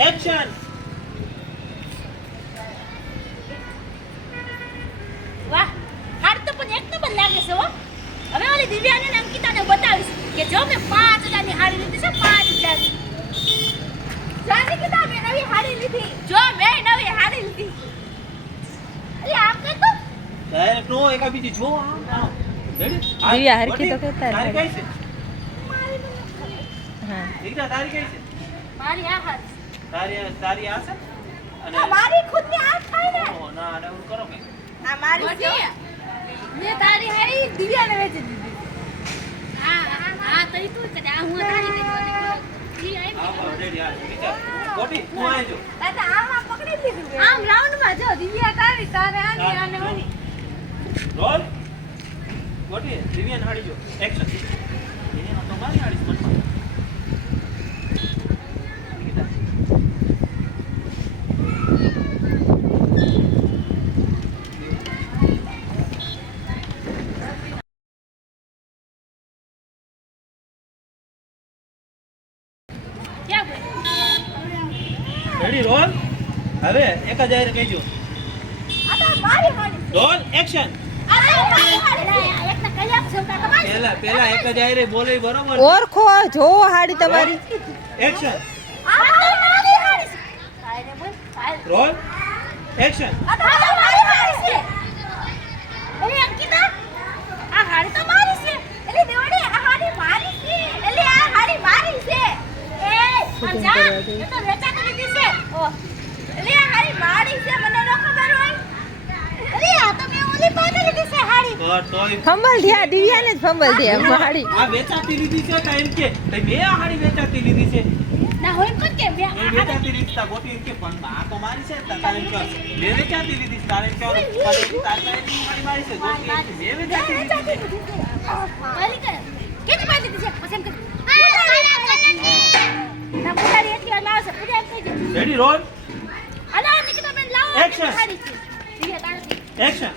એક્શન વાહ હાડી તો પણ એક નંબર લાગે છે હો. હવે ઓલી દિવ્યાને ને અંકિતાને બતાવીશ કે જો મેં 5000 ની હાડી લીધી છે 5000 ની. જાની કીધા મેં નવી હાડી લીધી. જો મેં નવી હાડી લીધી. અરે આમ કે તો ડાયરેક્ટ નો એકા બીજી જો આમ રેડી દિવ્યા હરખી તો કહેતા તારી કઈ છે હા દીકરા તારી કઈ છે મારી આ હાડી તારી આ છે અને આ મારી ખુદની આ થાય ને. ઓ ના આને એવું કરો કે આ મારી છે. મેં તારી હાડી દિવ્યાને વેચી દીધી. હા તો ઈ તું કરે આ હું તારી કઈ ઈ આઈ હા બસ રેડી હાલ વિચાર ગોટી તું આય જો દાદા આમાં પકડી લીધું આમ રાઉન્ડમાં જો દિવ્યા તારી તારે આની આને ઓની રોલ ગોટી દિવ્યાન હાડી જો એક્શન દિવ્યાનો તો મારી હાડી મનમાં નિકિતા ક્યાં બોલ રેડી રોલ હવે એક જ આયરે કહેજો આ તો મારી હાડી રોલ એક્શન આ તો મારી હાડી એકને કહી આપજો તો તમારી પહેલા એક જ આયરે બોલે બરોબર ઓળખો જોવો હાડી તમારી એક્શન આ તો મારી હાડી તારે બોલ તારે રોલ એક્શન આ તો મારી હાડી છે અરે અંકિતા આ હાડી તો મારી છે એલી દેવડી આ હાડી મારી છે એલી આ હાડી મારી છે એ સમજા એ તો વેચા કરી દીધી છે ઓ એલી આ હાડી મારી છે મને ન ખબર હોય એલી આ તો મેં ઓલી પાસે લીધી છે હાડી તોય ફંબલ થયા દિવ્યાને જ ફંબલ થયા હાડી આ વેચાતી લીધી છે તો એમ કે મેં આ હાડી વેચાતી લીધી છે ના હોય તો કે બે એ વેચાતી લીધી તા ગોટી એમ કે પણ આ તો મારી છે તારે એમ કહો મેં વેચાતી લીધી છે, તારે એમ કહો તારે હાડી મારી છે ગોટી એમ કે મેં વેચાતી લીધી છે પહેલી કર કેટલી બાજી દીધી છે પછી એમ કે ના પૂજારી એટલી વાર લાવશે પૂજા એમ કહી દે રેડી રોલ અલા નિકિતા બેન લાવો Action. હાડી છે દિવ્યા તાણતી એક્શન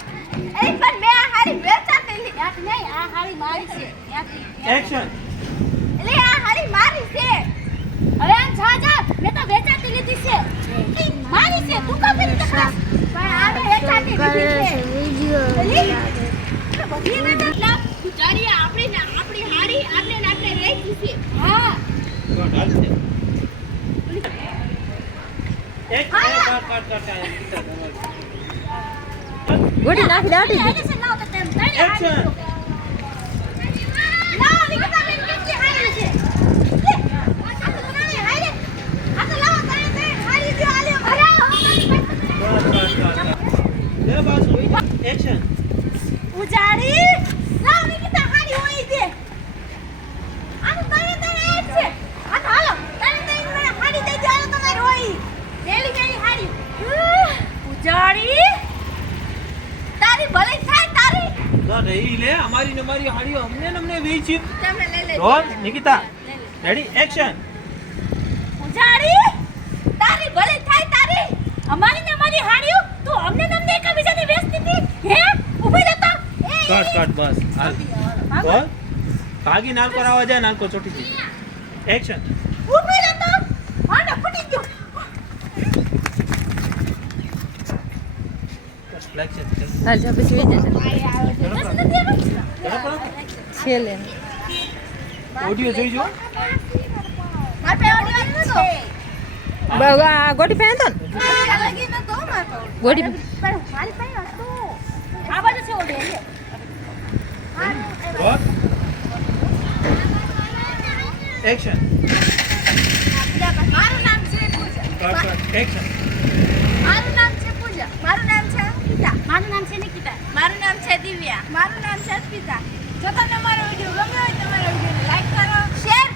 એલી પણ મેં આ હાડી વેચાતી લીધી યાદ નહીં આ હાડી મારી છે યાદથી એક્શન એલી આ હાડી મારી છે હવે આમ જા જા મેં તો વેચાતી લીધી છે મારી છે તું કા પેલી તકરા પણ આ મેં વેચાતી લીધી છે એલી બધી વેચાતી પૂજારી આપણી હાડી આપણે ને આપણે વેચી છે હા ગુડ હાલ છે એક કાટ ગોટી નાખી દાટી દીધી એલિસન લાવ તો તેમ તને એક્શન ના નિકિતા બેન કેટલી હાડી છે આ તો નાની હાડી આ તો લાવો તને હાડી જો આલ્યો અરે બે બાજુ એક્શન ઉજાડી લાવ નિકિતા હાડી હોય દે આ તો તને એ છે આ તો હાલો તને મને હાડી દઈ દે હાલો તમારી હોય ડેલી ડેલી હાડી ઉજાડી તારી ભલે થાય તારી ના રહી લે અમારી ને મારી હાડીઓ અમને ને અમને વેચી તમે લઈ લે રોલ નિકિતા રેડી એક્શન ઉજાડી તારી ભલે થાય તારી અમારી ને અમારી હાડીઓ તું અમને તમને એકબીજાને વેચતી હતી હે ઊભી રહેતો કટ બસ હાલ બોલ ભાગી નાલ પર આવવા જાય નાલ પર ચોટી ગઈ એક્શન ઊભી રહેતો માને ફૂટી ગયો હાલ જા પછી વી જશે બરાબર છેલ્લે ઓડિયો જોઈજો માર પે ઓડી નતો બાબા ગોટી પહેરતો ને લગી નતો માર તો ગોટી પણ મારી પાસે હતું આ બાજુ છે ઓડે રોલ એક્શન મારું નામ છે પૂજા કટ એક્શન મારું નામ છે પૂજા મારું નામ છે અંકિતા મારું નામ છે નિકિતા મારું નામ છે દિવ્યા મારું નામ છે અર્પિતા જો તમને મારો વિડિયો ગમ્યો હોય તો મારા વિડિયોને લાઈક કરો શેર